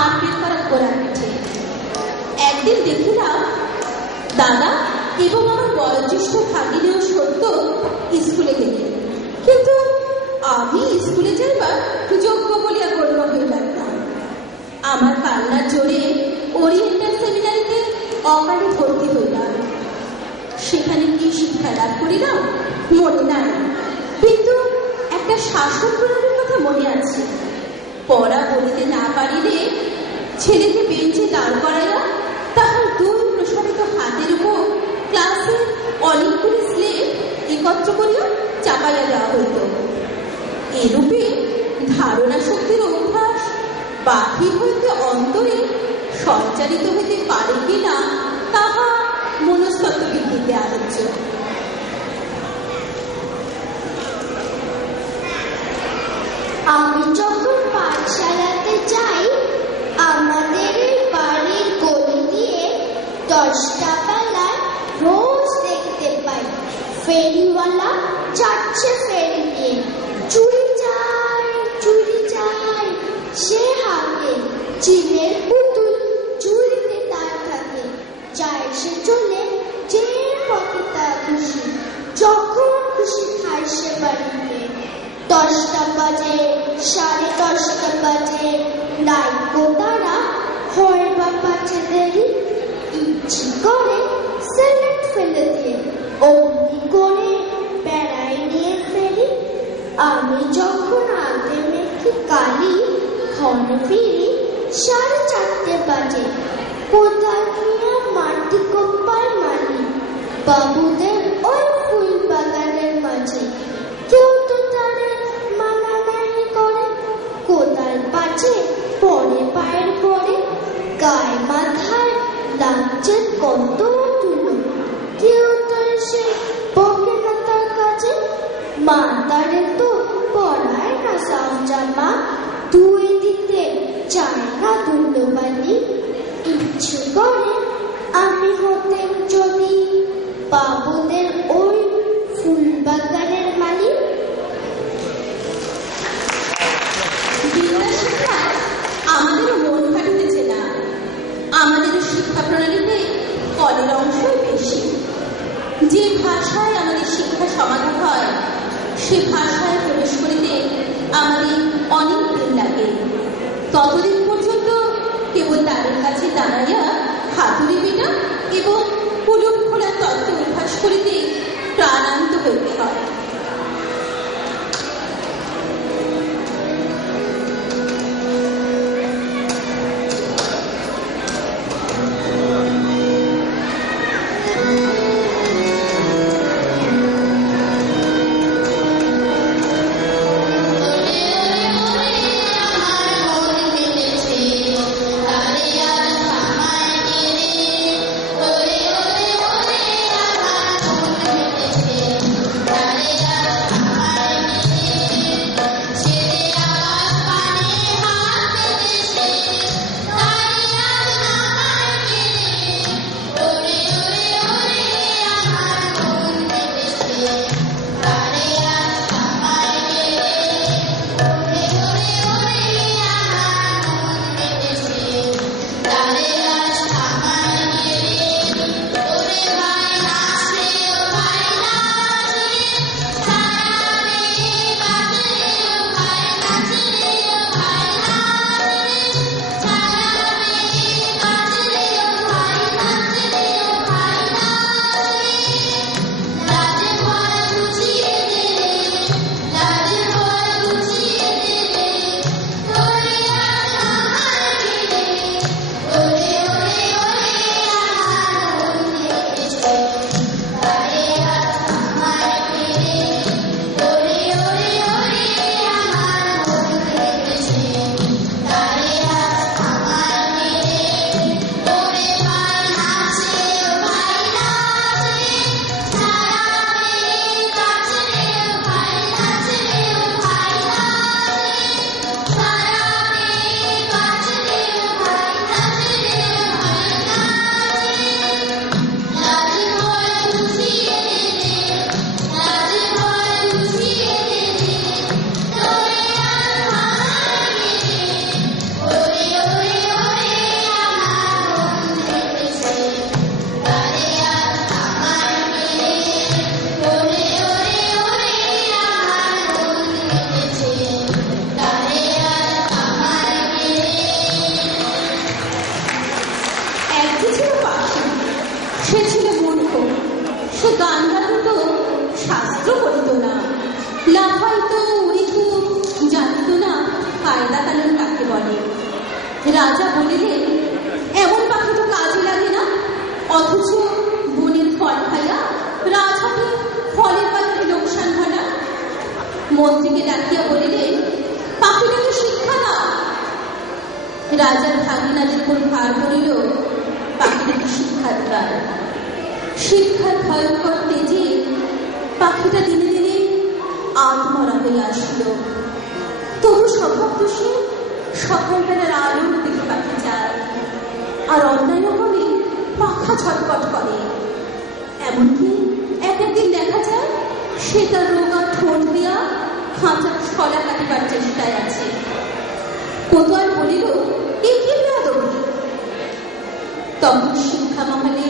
মারপিট করা ঘোড়ার পিঠে। একদিন দেখিলাম দাদা এবং আমার বয়োজ্যেষ্ঠ ভাগিনেও সত্য স্কুলে গেলেন, কিন্তু আমি স্কুলে যাইবার যোগ্য বলিয়া গণ্য হইলাম না। আমার কান্নার জোরে ওরিয়েন্টাল সেমিনারিতে অকালে ভর্তি হইলাম। সেখানে কি শিক্ষা লাভ করিলাম মনে নাই, কিন্তু একটা শাসন প্রণালীর কথা মনে আছে। পড়া বলিতে না পারিলে ছেলেকে বেঞ্চে দাঁড় করাইয়া তাহার দুই প্রসারিত হাতের উপর ক্লাসের অনেকগুলি স্লেট একত্র করিয়া চাপাইয়া দেওয়া হইত। এরূপে ধারণা শক্তির অভ্যাস বাহির হইতে অন্তরে সঞ্চারিত হইতে পারে কিনা তাহা মনস্তত্ত্ববিদ্যিতে আলোচ্য। আমি যখন পাঠশালাতে যাই, আমাদের বাড়ির গলি দিয়ে 10টা বেলায় রোজ দেখতে পাই ফেরিওয়ালা যাচ্ছে ফেরি নিয়ে। চুরি চাই, চুরি চাই, সে হাতে চিনের পুতুল চুরিতে তার থাকে। যায় সে চলে যে পথে তা খুশি, যখন খুশি খায় সে বাড়িতে। 10টা বাজে, 10:30 বাজে, নাইকো তারা হয় বা পাচ্ছে দেরি। ইচ্ছে করে স্যালেড ফেলে দিয়ে অমনি করে বেড়াই নিয়ে ফেরি। আমি যখন আগে মেখে কালি ঘরে ফিরি 4:30 বাজে। কোথায় নিয়ে মাটি কোপায় মালি বাবুদের ওই ফুল বাগানের মাঝে। কেউ তো তাদের মানা নাহি করে, কোদাল পাছে পরে পায়ের পরে। গায়ে মাথায় লাগছে কত তুলো, কেউ তো এসে বকে না তার কাছে। মা তারে তো পড়ায় না সাফ জামা, 2 দিতে চায় না ধুলোবালি। ইচ্ছে করে আমি হতেন যদি বাবুদের ওই ফুল বাগানের মালিক। শিক্ষায় আমাদেরও মন কাটিতেছে না। আমাদের শিক্ষা প্রণালীতে কলের অংশই বেশি। যে ভাষায় আমাদের শিক্ষা সমাধান হয় সে ভাষায় প্রবেশ করিতে আমাদের অনেক দিন লাগে। ততদিন পর্যন্ত কেবল তাদের কাছে দাঁড়াইয়া হাতুড়ি পিটা এবং পুলক খোলা তত্ত্ব অভ্যাস করিতে প্রাণান্ত হইতে হয়। Hare বলিলেন, এমন পাখি তো কাজে লাগে না, অথচ বনের ফল খাইয়া রাজহাটে ফলের বাজারে লোকসান ঘটা। মন্ত্রীকে ডাকিয়া বলিলেন, পাখিটাকে শিক্ষা দাও। রাজার ভাগিনার উপর ভার করিল পাখিটাকে শিক্ষা দেওয়ার। শিক্ষার ভয়ঙ্কর তেজে পাখিটা দিনে দিনে আত্মরা হয়ে আসিল। তবু স্বভাব দোষে সকালবেলার আলোর দিকে পাখি যায়, আর অন্যান্য ভাবে পাখা ছটপট করে। এমনকি একদিন দেখা যায় সে তার রোগা ঠোঁট দিয়া খাঁচার ছলা কাটিবার চেষ্টায় আছে। কোতোয়াল বলিল, এ কি বেয়াদবি? তখন শিক্ষা মহলে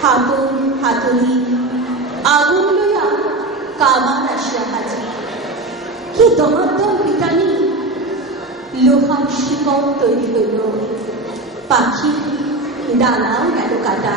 হাতল হাতলি আগুন লইয়া কামান আসিয়া হাজির। কি দমাদ্দম পিটানি! লোহার শিকল তৈরি হইল, পাখি ডানাও গেল কাটা।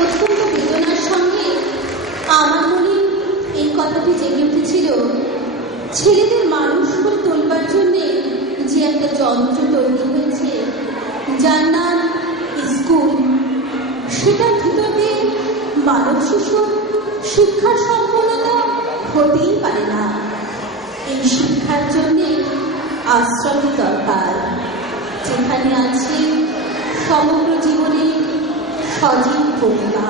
অত্যন্ত বেদনার সঙ্গে আমার মনে এই কথাটি জেগে উঠেছিল, ছেলেদের মানুষ করে তোলবার জন্য যে একটা যন্ত্র তৈরি হয়েছে যার নাম স্কুল, সেটার ভিতর দিয়ে মানব শিশুর শিক্ষার সম্পূর্ণতা হতেই পারে না। এই শিক্ষার জন্য আশ্রয় দরকার, যেখানে আছে সমগ্র জীবনে সজীব প্রতিভা।